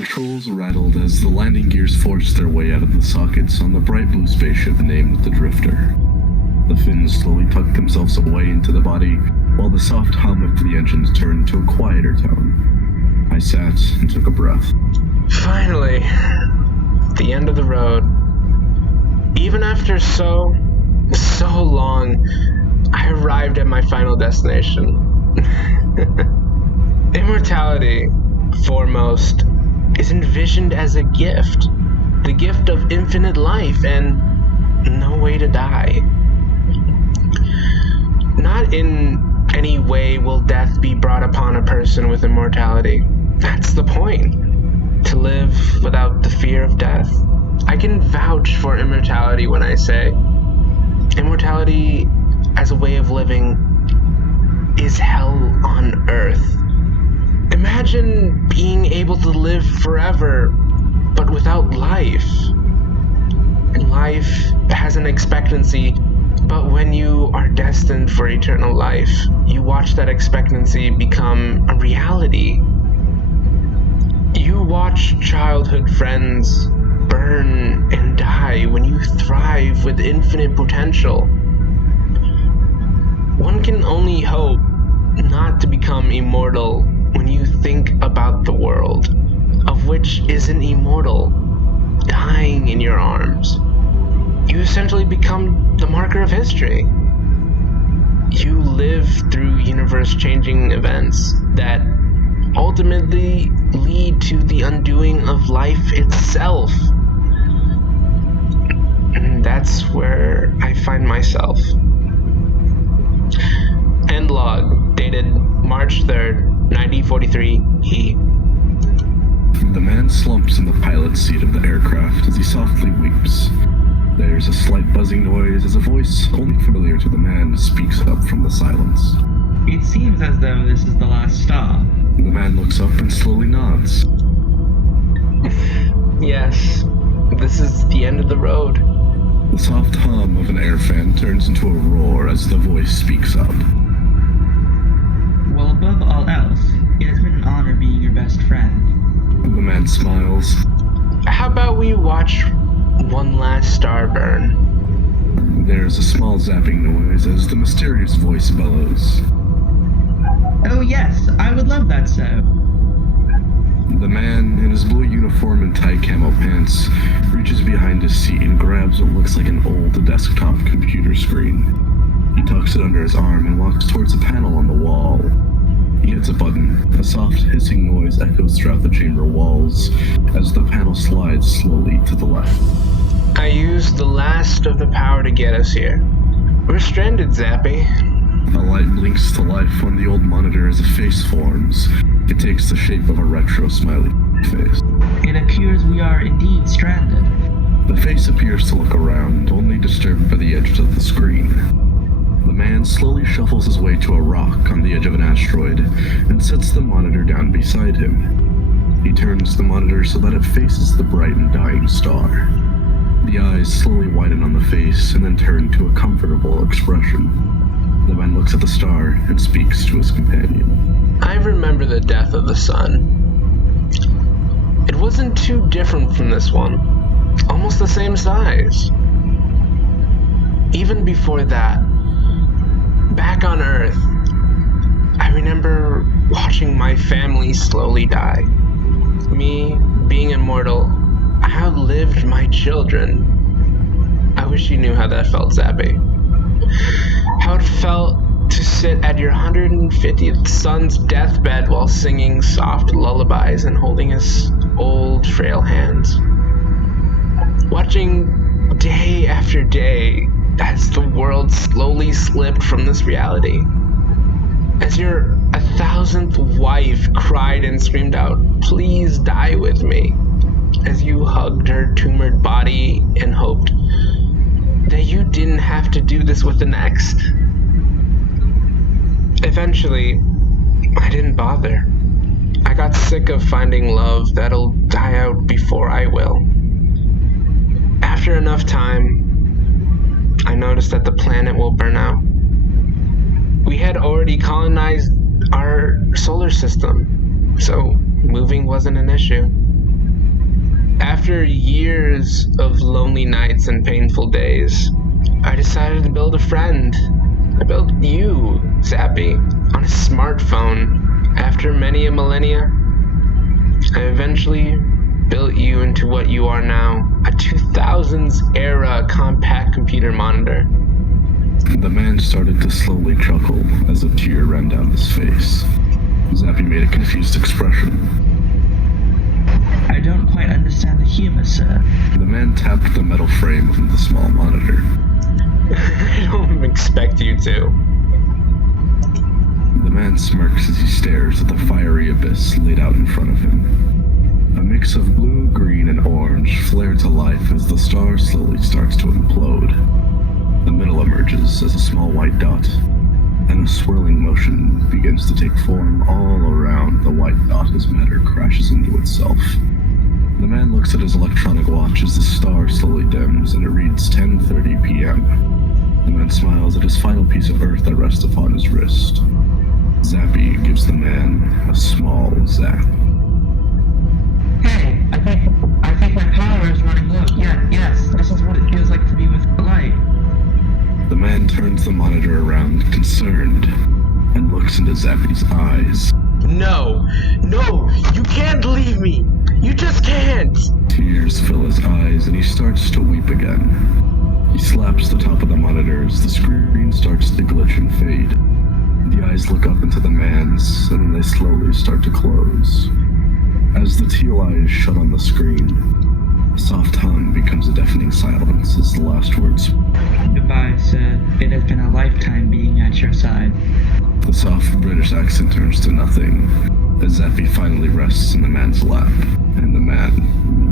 controls rattled as the landing gears forged their way out of the sockets on the bright blue spaceship named the Drifter. The fins slowly tucked themselves away into the body, while the soft hum of the engines turned to a quieter tone. I sat and took a breath. Finally, the end of the road. Even after so long, I arrived at my final destination. Immortality, foremost, is envisioned as a gift. The gift of infinite life and no way to die. Not in any way will death be brought upon a person with immortality. That's the point. To live without the fear of death. I can vouch for immortality when I say immortality as a way of living is hell on earth. Imagine being able to live forever, but without life. Life has an expectancy, but when you are destined for eternal life, you watch that expectancy become a reality. You watch childhood friends burn and die when you thrive with infinite potential. One can only hope not to become immortal when you think about the world, of which isn't immortal, dying in your arms. You essentially become the marker of history. You live through universe-changing events that ultimately lead to the undoing of life itself. And that's where I find myself. End log, dated March 3rd, 1943, he. The man slumps in the pilot's seat of the aircraft as he softly weeps. There's a slight buzzing noise as a voice only familiar to the man speaks up from the silence. It seems as though this is the last stop. The man looks up and slowly nods. Yes, this is the end of the road. The soft hum of an air fan turns into a roar as the voice speaks up. Well, above all else, it has been an honor being your best friend. The man smiles. How about we watch one last star burn? There's a small zapping noise as the mysterious voice bellows. Oh yes, I would love that so. The man, in his blue uniform and tight camo pants, reaches behind his seat and grabs what looks like an old desktop computer screen. He tucks it under his arm and walks towards a panel on the wall. He hits a button. A soft hissing noise echoes throughout the chamber walls as the panel slides slowly to the left. I used the last of the power to get us here. We're stranded, Zappy. A light blinks to life on the old monitor as a face forms. It takes the shape of a retro smiley face. It appears we are indeed stranded. The face appears to look around, only disturbed by the edges of the screen. The man slowly shuffles his way to a rock on the edge of an asteroid and sets the monitor down beside him. He turns the monitor so that it faces the bright and dying star. The eyes slowly widen on the face and then turn to a comfortable expression. The man looks at the star and speaks to his companion. I remember the death of the sun. It wasn't too different from this one. Almost the same size. Even before that, back on Earth, I remember watching my family slowly die. Me, being immortal, I outlived my children. I wish you knew how that felt, Zappy. How it felt to sit at your 150th son's deathbed while singing soft lullabies and holding his old, frail hands. Watching day after day as the world slowly slipped from this reality. As your 1,000th wife cried and screamed out, "Please die with me," as you hugged her tumored body and hoped that you didn't have to do this with the next. Eventually, I didn't bother. I got sick of finding love that'll die out before I will. After enough time, I noticed that the planet will burn out. We had already colonized our solar system, so moving wasn't an issue. after years of lonely nights and painful days, I decided to build a friend. I built you, Zappy, on a smartphone. After many a millennia, I eventually built you into what you are now, a 2000s era compact computer monitor. The man started to slowly chuckle as a tear ran down his face. Zappy made a confused expression. I don't quite understand the humor, sir. The man tapped the metal frame of the small monitor. I don't expect you to. The man smirks as he stares at the fiery abyss laid out in front of him. A mix of blue, green, and orange flare to life as the star slowly starts to implode. The middle emerges as a small white dot, and a swirling motion begins to take form all around the white dot as matter crashes into itself. The man looks at his electronic watch as the star slowly dims and it reads 10:30 p.m. The man smiles at his final piece of earth that rests upon his wrist. Zappy gives the man a small zap. Hey, I think my power is running low. Yes, this is what it feels like to be with the light. The man turns the monitor around, concerned, and looks into Zappy's eyes. No, you can't leave me. You just can't. Tears fill his eyes and he starts to weep again. He slaps the top of the monitor as the screen starts to glitch and fade. The eyes look up into the man's, and then they slowly start to close. As the teal eyes shut on the screen, a soft hum becomes a deafening silence as the last words. Goodbye, sir. It has been a lifetime being at your side. The soft British accent turns to nothing as Zappy finally rests in the man's lap, and the man